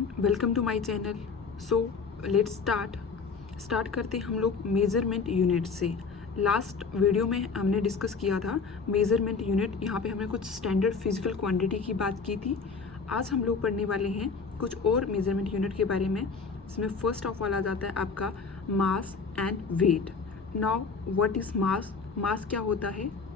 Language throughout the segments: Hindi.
Everyone, welcome to my channel. So let's start करते हैं हम लोग मेज़रमेंट यूनिट से। लास्ट वीडियो में हमने डिस्कस किया था मेज़रमेंट यूनिट। यहाँ पे हमने कुछ स्टैंडर्ड फिजिकल क्वांटिटी की बात की थी। आज हम लोग पढ़ने वाले हैं कुछ और मेज़रमेंट यूनिट के बारे में। इसमें फर्स्ट ऑफ ऑल आ जाता है आपका mass and weight. Now what is mass? Mass क्या होता है?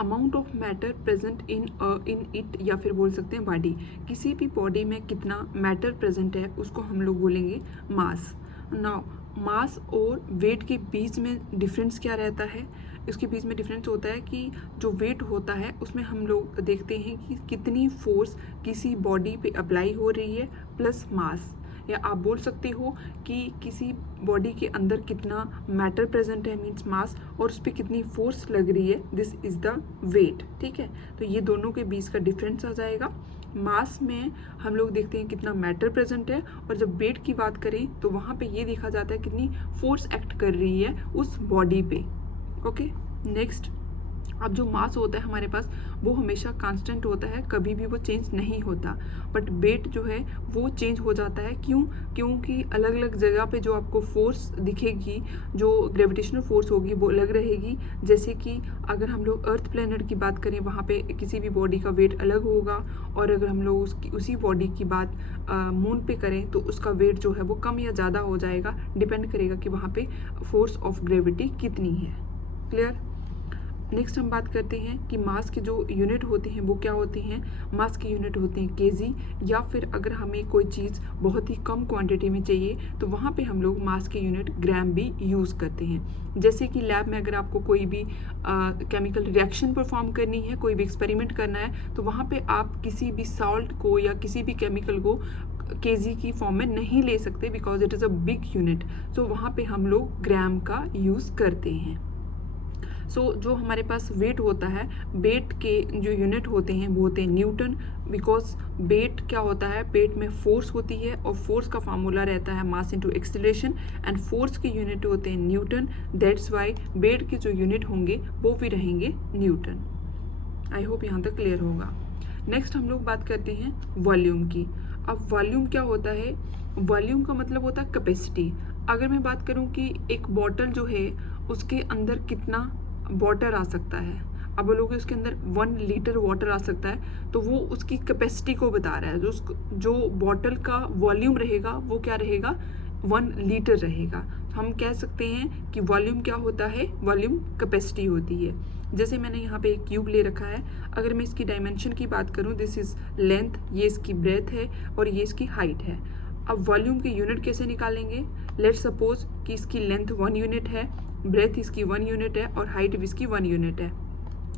Amount of matter present in it, या फिर बोल सकते हैं बॉडी। किसी भी बॉडी में कितना मैटर प्रेजेंट है उसको हम लोग बोलेंगे मास। नाउ मास और वेट के बीच में डिफरेंस क्या रहता है? इसके बीच में डिफरेंस होता है कि जो वेट होता है उसमें हम लोग देखते हैं कि कितनी फोर्स किसी बॉडी पे अप्लाई हो रही है प्लस मास, या आप बोल सकते हो कि किसी बॉडी के अंदर कितना मैटर प्रेजेंट है मीन्स मास, और उस पर कितनी फोर्स लग रही है, दिस इज़ द वेट। ठीक है, तो ये दोनों के बीच का डिफरेंस आ जाएगा। मास में हम लोग देखते हैं कितना मैटर प्रेजेंट है, और जब वेट की बात करें तो वहाँ पे ये देखा जाता है कितनी फोर्स एक्ट कर रही है उस बॉडी पे। Okay, next. अब जो मास होता है हमारे पास वो हमेशा कांस्टेंट होता है, कभी भी वो चेंज नहीं होता। बट वेट जो है वो चेंज हो जाता है। क्यों? क्योंकि अलग अलग जगह पे जो आपको फोर्स दिखेगी, जो ग्रेविटेशनल फोर्स होगी वो अलग रहेगी। जैसे कि अगर हम लोग अर्थ प्लैनेट की बात करें वहाँ पे किसी भी बॉडी का वेट अलग होगा, और अगर हम लोग उसी बॉडी की बात मून पे करें तो उसका वेट जो है वो कम या ज़्यादा हो जाएगा। डिपेंड करेगा कि वहाँ पे फोर्स ऑफ ग्रेविटी कितनी है। क्लियर? नेक्स्ट हम बात करते हैं कि मास के जो यूनिट होते हैं वो क्या होते हैं। मास के यूनिट होते हैं केजी, या फिर अगर हमें कोई चीज़ बहुत ही कम क्वांटिटी में चाहिए तो वहाँ पे हम लोग मास के यूनिट ग्राम भी यूज़ करते हैं। जैसे कि लैब में अगर आपको कोई भी केमिकल रिएक्शन परफॉर्म करनी है, कोई भी एक्सपेरिमेंट करना है, तो वहाँ पे आप किसी भी सॉल्ट को या किसी भी केमिकल को केजी की फॉर्म में नहीं ले सकते, because it is a big unit. So वहाँ पे हम लोग ग्राम का यूज़ करते हैं। जो हमारे पास वेट होता है, वेट के जो यूनिट होते हैं वो होते हैं न्यूटन। बिकॉज वेट क्या होता है, वेट में फोर्स होती है, और फोर्स का फार्मूला रहता है mass into acceleration, and force के यूनिट होते हैं न्यूटन। दैट्स वाई वेट के जो यूनिट होंगे वो भी रहेंगे न्यूटन। आई होप यहाँ तक क्लियर होगा। नेक्स्ट हम लोग बात करते हैं वॉल्यूम की। अब वॉल्यूम क्या होता है? वॉल्यूम का मतलब होता है कैपेसिटी। अगर मैं बात करूँ कि एक बॉटल जो है उसके अंदर कितना वाटर आ सकता है, अब बोलोगे उसके अंदर 1 लीटर वाटर आ सकता है, तो वो उसकी कैपेसिटी को बता रहा है। जो बॉटल का वॉल्यूम रहेगा वो क्या रहेगा? 1 लीटर रहेगा। हम कह सकते हैं कि वॉल्यूम क्या होता है? वॉल्यूम कैपेसिटी होती है। जैसे मैंने यहाँ पे एक क्यूब ले रखा है, अगर मैं इसकी डायमेंशन की बात करूँ, दिस इज़ लेंथ, ये इसकी ब्रेथ है, और ये इसकी हाइट है। अब वॉल्यूम के यूनिट कैसे निकालेंगे? लेट्स सपोज कि इसकी लेंथ 1 यूनिट है, ब्रेथ इसकी 1 यूनिट है, और हाइट भी इसकी 1 यूनिट है।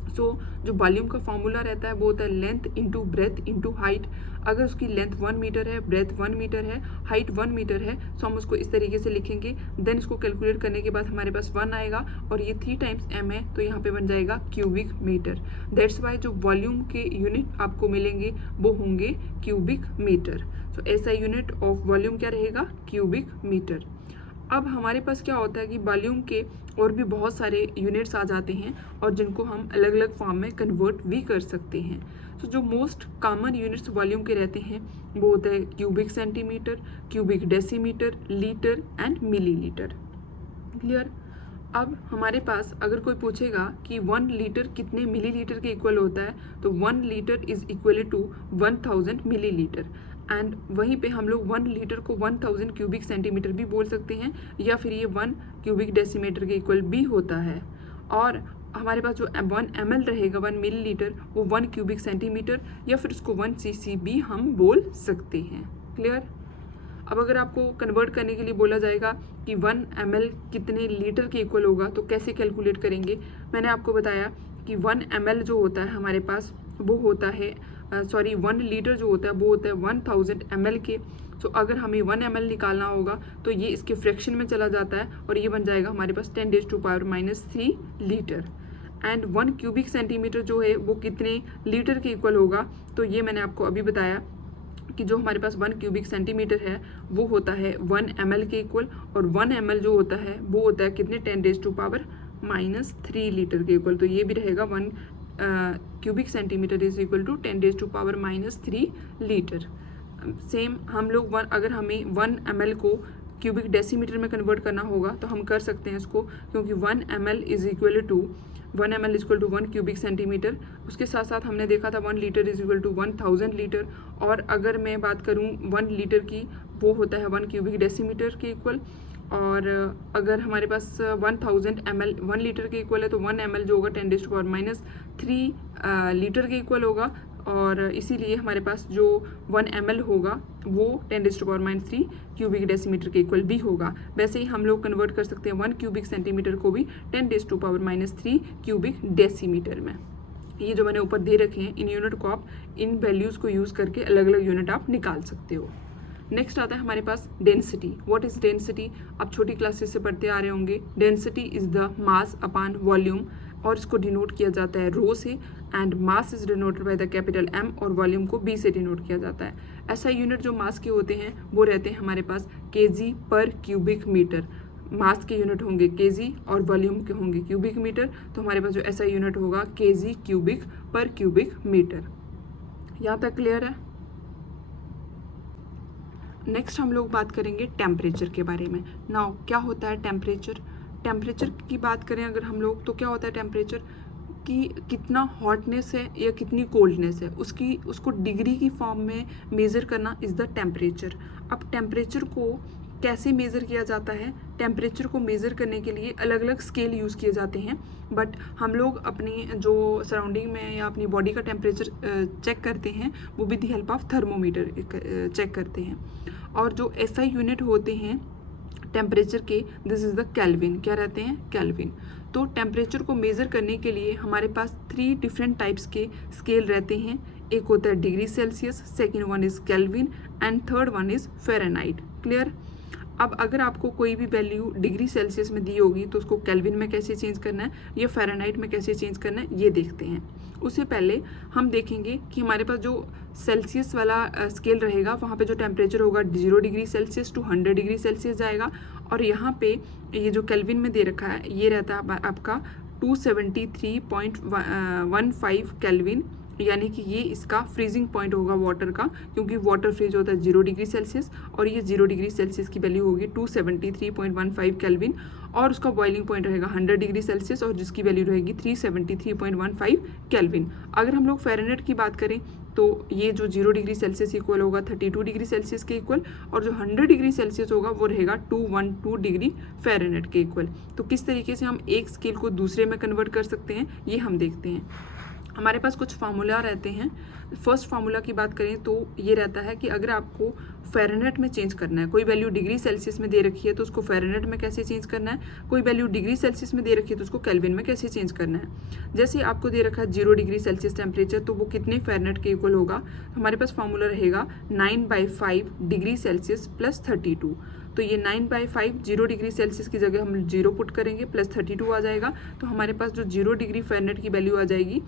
जो वॉल्यूम का फॉर्मूला रहता है वो होता है length into breadth into height. अगर उसकी लेंथ 1 मीटर है, ब्रेथ 1 मीटर है, हाइट 1 मीटर है, तो हम उसको इस तरीके से लिखेंगे। देन इसको कैलकुलेट करने के बाद हमारे पास 1 आएगा, और ये 3 टाइम्स m है, तो यहाँ पे बन जाएगा क्यूबिक मीटर। दैट्स वाई जो वॉल्यूम के यूनिट आपको मिलेंगे वो होंगे क्यूबिक मीटर। ऐसा यूनिट ऑफ वॉल्यूम क्या रहेगा? Cubic metre. अब हमारे पास क्या होता है कि वॉल्यूम के और भी बहुत सारे यूनिट्स आ जाते हैं, और जिनको हम अलग अलग फॉर्म में कन्वर्ट भी कर सकते हैं। जो मोस्ट कॉमन यूनिट्स वॉल्यूम के रहते हैं वो होता है cubic centimetre, cubic decimetre, litre and millilitre. Clear? अब हमारे पास अगर कोई पूछेगा कि 1 लीटर कितने मिलीलीटर के इक्वल होता है, तो 1 litre is equal to 1000 millilitre. And वहीं पे हम लोग 1 लीटर को 1000 क्यूबिक सेंटीमीटर भी बोल सकते हैं, या फिर ये 1 क्यूबिक डेसीमीटर के इक्वल भी होता है। और हमारे पास जो 1 ml रहेगा, 1 मिलीलीटर, वो 1 क्यूबिक सेंटीमीटर, या फिर उसको 1 cc भी हम बोल सकते हैं। क्लियर? अब अगर आपको कन्वर्ट करने के लिए बोला जाएगा कि 1 ml कितने लीटर के इक्वल होगा, तो कैसे कैलकुलेट करेंगे? मैंने आपको बताया कि 1 ml जो होता है हमारे पास वो होता है 1 लीटर जो होता है वो होता है 1000 ml के। अगर हमें 1 ml निकालना होगा तो ये इसके फ्रैक्शन में चला जाता है, और ये बन जाएगा हमारे पास 10⁻³ लीटर। एंड 1 क्यूबिक सेंटीमीटर जो है वो कितने लीटर के इक्वल होगा, तो ये मैंने आपको अभी बताया कि जो हमारे पास 1 क्यूबिक सेंटीमीटर है वो होता है 1 ml के इक्वल, और 1 ml जो होता है वो होता है कितने? 10⁻³ लीटर के इक्वल। तो ये भी रहेगा 1 cubic centimetre is equal to 10⁻³ litre. Same हम लोग अगर हमें 1 ml को क्यूबिक डेसीमीटर में कन्वर्ट करना होगा तो हम कर सकते हैं इसको, क्योंकि 1 ml is equal to 1 cubic centimetre. उसके साथ साथ हमने देखा था 1 litre is equal to 1000 litre, और अगर मैं बात करूँ 1 लीटर की, वो होता है 1 क्यूबिक डेसीमीटर के इक्वल। और अगर हमारे पास 1000 ml 1 लीटर के इक्वल है तो 1 ml जो होगा 10⁻³ लीटर के इक्वल होगा, और इसीलिए हमारे पास जो 1 ml होगा वो 10⁻³ क्यूबिक डेसीमीटर के इक्वल भी होगा। वैसे ही हम लोग कन्वर्ट कर सकते हैं 1 क्यूबिक सेंटीमीटर को भी 10⁻³ क्यूबिक डेसीमीटर में। ये जो मैंने ऊपर दे रखे हैं इन यूनिट को आप इन वैल्यूज़ को यूज़ करके अलग अलग यूनिट आप निकाल सकते हो। नेक्स्ट आता है हमारे पास डेंसिटी। What is density? आप छोटी क्लासेस से पढ़ते आ रहे होंगे। Density is the mass upon volume, और इसको डिनोट किया जाता है रो से, and mass is denoted by the capital M, और वॉल्यूम को B से डिनोट किया जाता है। ऐसा यूनिट जो मास के होते हैं वो रहते हैं हमारे पास kg पर क्यूबिक मीटर। मास के यूनिट होंगे kg और वॉल्यूम के होंगे क्यूबिक मीटर, तो हमारे पास जो ऐसा यूनिट होगा kg क्यूबिक पर क्यूबिक मीटर। यहाँ तक क्लियर है? नेक्स्ट हम लोग बात करेंगे टेम्परेचर के बारे में। नाउ क्या होता है टेम्परेचर? टेम्परेचर की बात करें अगर हम लोग तो क्या होता है टेम्परेचर कि कितना हॉटनेस है या कितनी कोल्डनेस है उसको डिग्री की फॉर्म में मेज़र करना इज़ द टेम्परेचर। अब टेम्परेचर को कैसे मेज़र किया जाता है? टेम्परेचर को मेज़र करने के लिए अलग अलग स्केल यूज़ किए जाते हैं, बट हम लोग अपनी जो सराउंडिंग में या अपनी बॉडी का टेम्परेचर चेक करते हैं वो with the help of thermometer check करते हैं। और जो SI यूनिट होते हैं टेम्परेचर के, दिस इज़ द केल्विन। क्या रहते हैं? केल्विन। तो टेम्परेचर को मेज़र करने के लिए हमारे पास 3 डिफरेंट टाइप्स के स्केल रहते हैं। एक होता है degree Celsius, second one is kelvin, and third one is Fahrenheit. Clear? अब अगर आपको कोई भी वैल्यू डिग्री सेल्सियस में दी होगी तो उसको केल्विन में कैसे चेंज करना है या फ़ारेनहाइट में कैसे चेंज करना है ये देखते हैं। उससे पहले हम देखेंगे कि हमारे पास जो सेल्सियस वाला स्केल रहेगा वहाँ पे जो टेम्परेचर होगा 0 degree Celsius to 100 degree Celsius जाएगा, और यहाँ पे ये जो केल्विन में दे रखा है ये रहता है आपका 273.15 केल्विन, यानी कि ये इसका फ्रीजिंग पॉइंट होगा वाटर का, क्योंकि वाटर फ्रीज होता है 0 डिग्री सेल्सियस, और ये 0 डिग्री सेल्सियस की वैल्यू होगी 273.15 केल्विन, और उसका बॉइलिंग पॉइंट रहेगा 100 डिग्री सेल्सियस और जिसकी वैल्यू रहेगी 373.15 केल्विन। अगर हम लोग फ़ारेनहाइट की बात करें तो ये जो 0 डिग्री सेल्सियस इक्वल होगा 32 डिग्री सेल्सियस के इक्वल, और जो 100 डिग्री सेल्सियस होगा वो रहेगा 212 डिग्री फ़ारेनहाइट के इक्वल। तो किस तरीके से हम एक स्केल को दूसरे में कन्वर्ट कर सकते हैं ये हम देखते हैं। हमारे पास कुछ फार्मूला रहते हैं। फर्स्ट फार्मूला की बात करें तो ये रहता है कि अगर आपको फ़ारेनहाइट में चेंज करना है, कोई वैल्यू डिग्री सेल्सियस में दे रखी है तो उसको फ़ारेनहाइट में कैसे चेंज करना है, कोई वैल्यू डिग्री सेल्सियस में दे रखी है तो उसको केल्विन में कैसे चेंज करना है। जैसे आपको दे रखा है 0 डिग्री सेल्सियस टेम्परेचर, तो वो कितने फ़ारेनहाइट के इक्वल होगा? हमारे पास फार्मूला रहेगा 9/5 डिग्री सेल्सियस प्लस 32। तो ये 9/5 0 डिग्री सेल्सियस की जगह हम 0 पुट करेंगे, प्लस 32 आ जाएगा, तो हमारे पास जो 0 डिग्री फ़ारेनहाइट की वैल्यू आ जाएगी,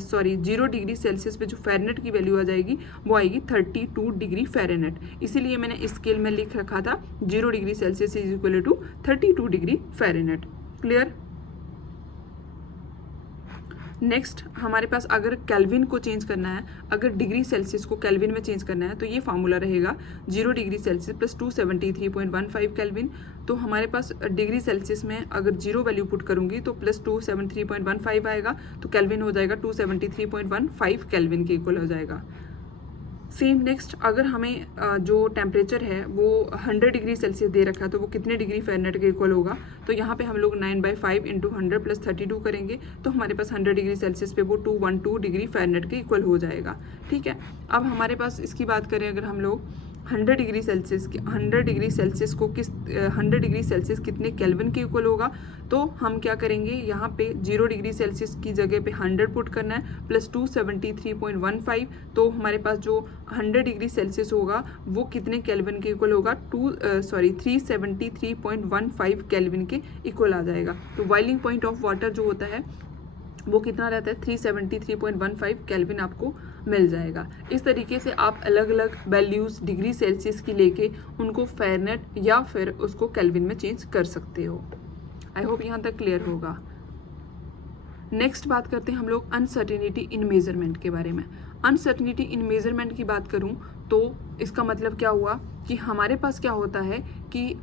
0 डिग्री सेल्सियस पे जो फ़ारेनहाइट की वैल्यू आ जाएगी वो आएगी 32 डिग्री फ़ारेनहाइट। इसीलिए मैंने इस स्केल में लिख रखा था 0 degree Celsius is equal to 32 degree Fahrenheit. Clear? Next हमारे पास अगर केल्विन को चेंज करना है, अगर डिग्री सेल्सियस को केल्विन में चेंज करना है तो ये फार्मूला रहेगा 0 डिग्री सेल्सियस प्लस 273.15 केल्विन। तो हमारे पास डिग्री सेल्सियस में अगर 0 वैल्यू पुट करूंगी तो प्लस 273.15 आएगा, तो केल्विन हो जाएगा 273.15 केल्विन के इक्वल हो जाएगा। सेम नेक्स्ट अगर हमें जो टेम्परेचर है वो 100 डिग्री सेल्सियस दे रखा है तो वो कितने डिग्री फ़ारेनहाइट के इक्वल होगा? तो यहाँ पे हम लोग 9/5 इंटू 100 प्लस 32 करेंगे, तो हमारे पास 100 डिग्री सेल्सियस पे वो 212 डिग्री फ़ारेनहाइट के इक्वल हो जाएगा। ठीक है, अब हमारे पास इसकी बात करें अगर हम लोग 100 डिग्री सेल्सियस को 100 डिग्री सेल्सियस कितने केल्विन के इक्वल होगा, तो हम क्या करेंगे यहाँ पे 0 डिग्री सेल्सियस की जगह पे 100 पुट करना है प्लस 273.15, तो हमारे पास जो 100 डिग्री सेल्सियस होगा वो कितने केल्विन के इक्वल होगा? 373.15 केल्विन के इक्वल आ जाएगा। तो बॉइलिंग पॉइंट ऑफ वाटर जो होता है वो कितना रहता है? 373.15 केल्विन आपको मिल जाएगा। इस तरीके से आप अलग अलग वैल्यूज़ डिग्री सेल्सियस की लेके उनको फ़ारेनहाइट या फिर उसको केल्विन में चेंज कर सकते हो। आई होप यहाँ तक क्लियर होगा। नेक्स्ट बात करते हैं हम लोग अनसर्टेनिटी इन मेजरमेंट के बारे में। अनसर्टेनिटी इन मेजरमेंट की बात करूं तो इसका मतलब क्या हुआ कि हमारे पास क्या होता है कि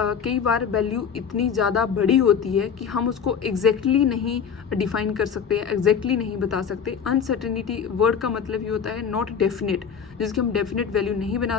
कई बार वैल्यू इतनी ज़्यादा बड़ी होती है कि हम उसको एग्जैक्टली नहीं डिफाइन कर सकते, एग्जैक्टली नहीं बता सकते। अनसर्टेनिटी वर्ड का मतलब ये होता है नॉट डेफिनेट, जिसकी हम डेफिनेट वैल्यू नहीं बता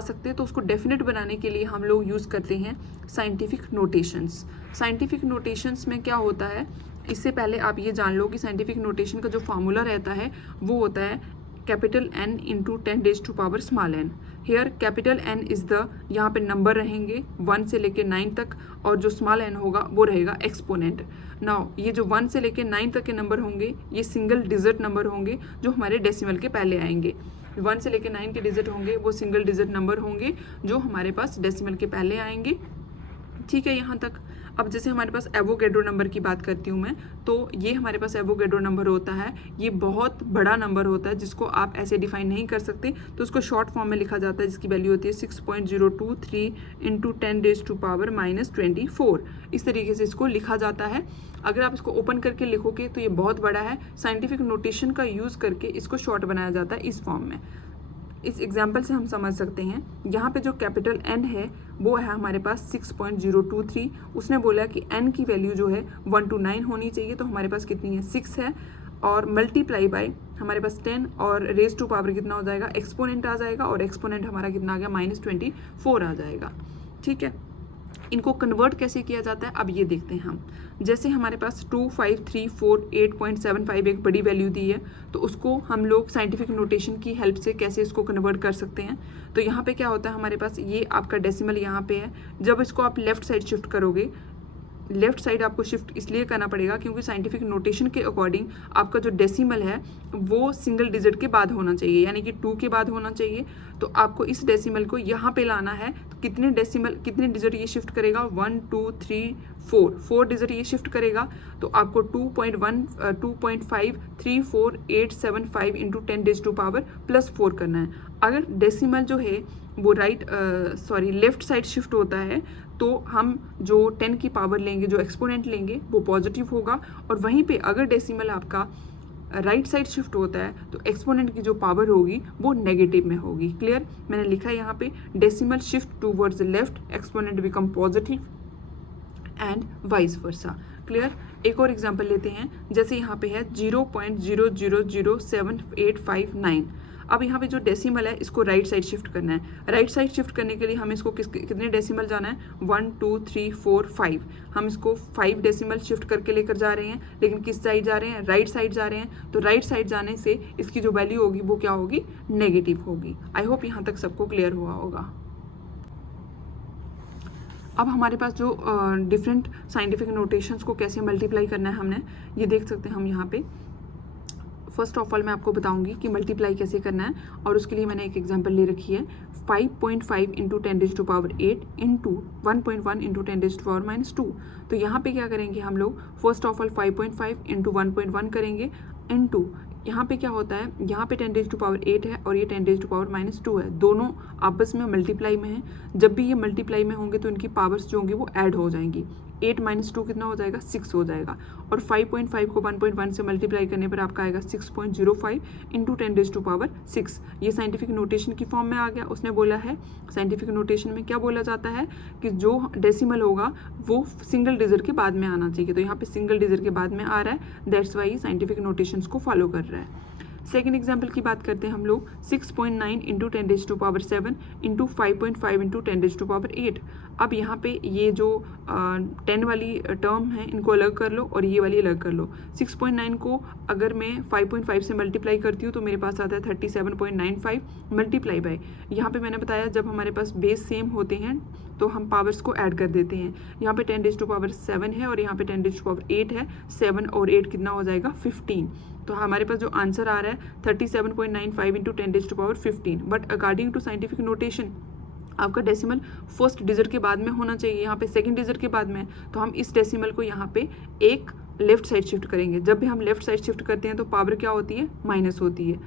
सकते, तो उसको डेफिनेट बनाने के लिए हम लोग यूज़ करते हैं साइंटिफिक नोटेशंस। साइंटिफिक नोटेशंस में क्या होता है, इससे पहले आप ये जान लो कि साइंटिफिक नोटेशन का जो फार्मूला रहता है वो होता है capital N into 10⁻⁴ small n। Here capital N is the, यहाँ पे नंबर रहेंगे 1 से लेके 9 तक, और जो स्मॉल n होगा वो रहेगा एक्सपोनेंट। नाउ ये जो 1 से लेके 9 तक के नंबर होंगे ये सिंगल डिजिट नंबर होंगे जो हमारे डेसिमल के पहले आएंगे। 1 से लेके 9 के डिजिट होंगे वो सिंगल डिजिट नंबर होंगे जो हमारे पास डेसिमल के पहले आएंगे। ठीक है यहाँ तक। अब जैसे हमारे पास एवोगैड्रो नंबर की बात करती हूँ मैं, तो ये हमारे पास एवोगैड्रो नंबर होता है, ये बहुत बड़ा नंबर होता है जिसको आप ऐसे डिफाइन नहीं कर सकते, तो उसको शॉर्ट फॉर्म में लिखा जाता है जिसकी वैल्यू होती है 6.023 इंटू 10⁻⁻24। इस तरीके से इसको लिखा जाता है। अगर आप इसको ओपन करके लिखोगे तो ये बहुत बड़ा है, साइंटिफिक नोटेशन का यूज़ करके इसको शॉर्ट बनाया जाता है इस फॉर्म में। इस एग्जाम्पल से हम समझ सकते हैं, यहाँ पे जो कैपिटल N है वो है हमारे पास 6.023। उसने बोला कि N की वैल्यू जो है 1 to 9 होनी चाहिए, तो हमारे पास कितनी है 6 है, और मल्टीप्लाई बाय हमारे पास 10 और रेज टू पावर कितना हो जाएगा, एक्सपोनेंट आ जाएगा, और एक्सपोनेंट हमारा कितना आ गया -24 आ जाएगा। ठीक है, इनको कन्वर्ट कैसे किया जाता है अब ये देखते हैं हम। जैसे हमारे पास 2534.8.75 एक बड़ी वैल्यू दी है, तो उसको हम लोग साइंटिफिक नोटेशन की हेल्प से कैसे इसको कन्वर्ट कर सकते हैं। तो यहाँ पे क्या होता है, हमारे पास ये आपका डेसिमल यहाँ पे है, जब इसको आप लेफ्ट साइड शिफ्ट करोगे, लेफ्ट साइड आपको शिफ्ट इसलिए करना पड़ेगा क्योंकि साइंटिफिक नोटेशन के अकॉर्डिंग आपका जो डेसिमल है वो सिंगल डिजिट के बाद होना चाहिए, यानी कि 2 के बाद होना चाहिए। तो आपको इस डेसिमल को यहाँ पे लाना है, तो कितने डिजिट ये शिफ्ट करेगा, 1 2 3 4 डिजिट ये शिफ्ट करेगा। तो आपको 2.53485 इंटू 10⁻⁴ करना है। अगर डेसिमल जो है वो लेफ्ट साइड शिफ्ट होता है, तो हम जो 10 की पावर लेंगे, जो एक्सपोनेंट लेंगे वो पॉजिटिव होगा, और वहीं पे अगर डेसिमल आपका राइट साइड शिफ्ट होता है तो एक्सपोनेंट की जो पावर होगी वो नेगेटिव में होगी। क्लियर, मैंने लिखा है यहाँ पे decimal shift towards left, exponent become positive and vice versa. Clear, एक और एग्जांपल लेते हैं। जैसे यहाँ पे है 0.000785 अब यहाँ पे जो डेसिमल है इसको राइट साइड शिफ्ट करना है। राइट साइड शिफ्ट करने के लिए हमें इसको कितने डेसिमल जाना है, 1 2 3 4 5। हम इसको 5 डेसिमल शिफ्ट करके लेकर जा रहे हैं, लेकिन किस साइड जा रहे हैं, राइट साइड जा रहे हैं। तो राइट साइड जाने से इसकी जो वैल्यू होगी वो क्या होगी, नेगेटिव होगी। आई होप यहाँ तक सबको क्लियर हुआ होगा। अब हमारे पास जो डिफरेंट साइंटिफिक नोटेशंस को कैसे मल्टीप्लाई करना है हमने ये देख सकते हैं हम यहाँ पे। फर्स्ट ऑफ ऑल मैं आपको बताऊंगी कि मल्टीप्लाई कैसे करना है, और उसके लिए मैंने एक एग्जांपल ले रखी है 5.5 इंटू 10⁻⁸ इंटू 1.1 इंटू 10⁻⁻²। तो यहाँ पे क्या करेंगे हम लोग, फर्स्ट ऑफ ऑल 5.5 इंटू 1.1 करेंगे, इंटू यहाँ पे क्या होता है, यहाँ पे 10⁻8 है और ये 10⁻⁻² है, दोनों आपस में मल्टीप्लाई में है। जब भी ये मल्टीप्लाई में होंगे तो इनकी पावर्स जो होंगी वो ऐड हो जाएंगी। 8 - 2 कितना हो जाएगा, 6 हो जाएगा, और 5.5 को 1.1 से मल्टीप्लाई करने पर आपका आएगा 6.05 इंटू 10⁻⁶। ये साइंटिफिक नोटेशन की फॉर्म में आ गया। उसने बोला है साइंटिफिक नोटेशन में क्या बोला जाता है कि जो डेसिमल होगा वो सिंगल डिजिट के बाद में आना चाहिए, तो यहाँ पे सिंगल डिजिट के बाद में आ रहा है, दैट्स वाई साइंटिफिक नोटेशंस को फॉलो कर रहा है। सेकेंड एग्जाम्पल की बात करते हैं हम लोग 6.9 इंटू 10⁻⁷ इंटू 5.5 इंटू 10⁻8। अब यहाँ पे ये जो 10 वाली टर्म है इनको अलग कर लो और ये वाली अलग कर लो। 6.9 को अगर मैं 5.5 से मल्टीप्लाई करती हूँ तो मेरे पास आता है 37.95 मल्टीप्लाई बाय, यहाँ पे मैंने बताया जब हमारे पास बेस सेम होते हैं तो हम पावर्स को ऐड कर देते हैं। यहाँ पे 10⁻7 है और यहाँ पे 10⁻8 है, 7 और 8 कितना हो जाएगा 15। तो हमारे पास जो आंसर आ रहा है 37.95 into 10⁻15। But according to scientific notation आपका डेसिमल फर्स्ट डिजिट के बाद में होना चाहिए, यहाँ पे सेकंड डिजिट के बाद में, तो हम इस डेसिमल को यहाँ पे एक लेफ्ट साइड शिफ्ट करेंगे। जब भी हम लेफ्ट साइड शिफ्ट करते हैं तो पावर क्या होती है, माइनस होती है,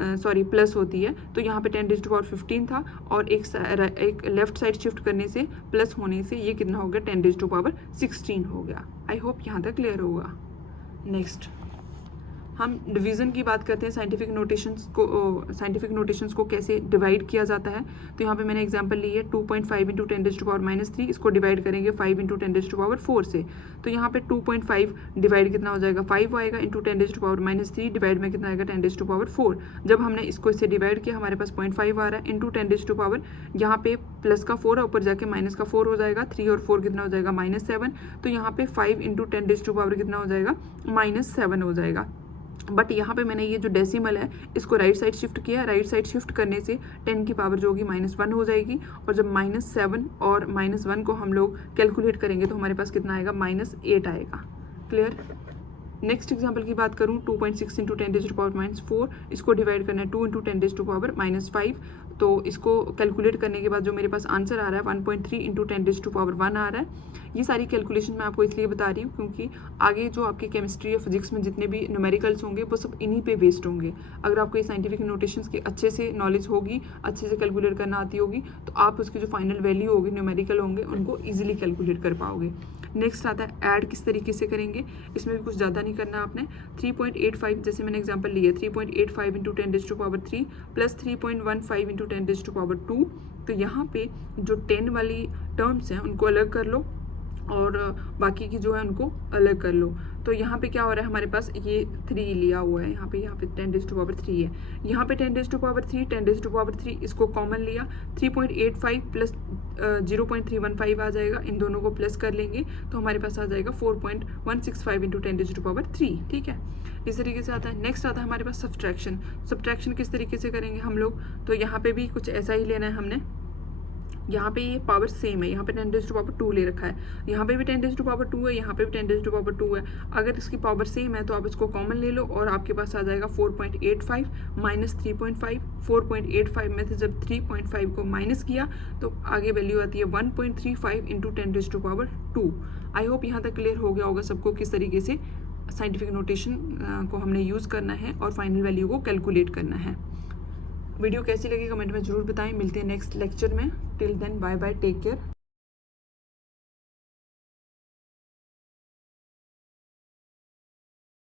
प्लस होती है। तो यहाँ पे 10⁻15 था और एक लेफ्ट साइड शिफ्ट करने से प्लस होने से ये कितना हो गया 10⁻16 हो गया। आई होप यहाँ तक क्लियर होगा। नेक्स्ट हम डिवीज़न की बात करते हैं। साइंटिफिक नोटेशंस को कैसे डिवाइड किया जाता है। तो यहाँ पे मैंने एग्जांपल ली है 2.5 इंटू 10⁻³ इसको डिवाइड करेंगे 5 इंटू 10⁻⁴ से। तो यहाँ पे 2.5 डिवाइड कितना हो जाएगा 5 आएगा, इंटू 10⁻³ डिवाइड में कितना आएगा 10⁻⁴। जब हमने इसको इससे डिवाइड किया हमारे पास 0.5 आ रहा है, इंटू 10⁻, यहाँ पे प्लस का 4 है, ऊपर जाके माइनस का 4 हो जाएगा, 3 और 4 कितना हो जाएगा -7। तो यहाँ पे 5 इंटू 10⁻⁻ कितना हो जाएगा -7 हो जाएगा। बट यहाँ पे मैंने ये जो डेसिमल है इसको राइट साइड शिफ्ट किया। राइट साइड शिफ्ट करने से 10 की पावर जो होगी -1 हो जाएगी, और जब -7 और -1 को हम लोग कैलकुलेट करेंगे तो हमारे पास कितना आएगा -8 आएगा। क्लियर। नेक्स्ट एग्जांपल की बात करूँ 2.6 इंटू 10⁻⁴ इसको डिवाइड करना है 2 इंटू 10⁻⁵। तो इसको कैलकुलेट करने के बाद जो मेरे पास आंसर आ रहा है 1.3 इंटू 10⁻1 आ रहा है। ये सारी कैलकुलेशन मैं आपको इसलिए बता रही हूँ क्योंकि आगे जो आपके केमिस्ट्री या फिजिक्स में जितने भी न्यूमेरिकल्स होंगे वो सब इन्हीं पे बेस्ड होंगे। अगर आपको ये साइंटिफिक नोटेशंस की अच्छे से नॉलेज होगी, अच्छे से कैलकुलेट करना आती होगी, तो आप उसकी जो फाइनल वैल्यू होगी न्यूमेरिकल होंगे उनको ईजिली कैलकुलेट कर पाओगे। नेक्स्ट आता है ऐड किस तरीके से करेंगे। इसमें भी कुछ ज़्यादा नहीं करना आपने। 3.85 जैसे मैंने एग्जांपल लिया 3.85 इंटू 10⁻³ प्लस 3.15 इंटू 10⁻²। तो यहाँ पे जो 10 वाली टर्म्स हैं उनको अलग कर लो और बाकी की जो है उनको अलग कर लो। तो यहाँ पे क्या हो रहा है हमारे पास ये 3 लिया हुआ है, यहाँ पे 10⁻³ है, यहाँ पे 10⁻³ इसको कॉमन लिया, 3.85 प्लस 0.315 आ जाएगा, इन दोनों को प्लस कर लेंगे तो हमारे पास आ जाएगा 4.165 इंटू 10⁻3। ठीक है, इस तरीके से आता है। नेक्स्ट आता है हमारे पास सब्ट्रैक्शन किस तरीके से करेंगे हम लोग। तो यहाँ पे भी कुछ ऐसा ही लेना है हमने। यहाँ पे ये पावर सेम है, यहाँ पे 10⁻² ले रखा है, यहाँ पे भी 10⁻² है, यहाँ पे भी 10⁻² है। अगर इसकी पावर सेम है तो आप इसको कॉमन ले लो और आपके पास आ जाएगा 4.85 माइनस 3.5। 4.85 में से जब 3.5 को माइनस किया तो आगे वैल्यू आती है 1.35 इंटू 10⁻²। आई होप यहाँ तक क्लियर हो गया होगा सबको किस तरीके से साइंटिफिक नोटेशन को हमने यूज़ करना है और फाइनल वैल्यू को कैलकुलेट करना है। वीडियो कैसी लगी कमेंट में ज़रूर बताएं। मिलते हैं नेक्स्ट लेक्चर में। Till then bye bye, take care.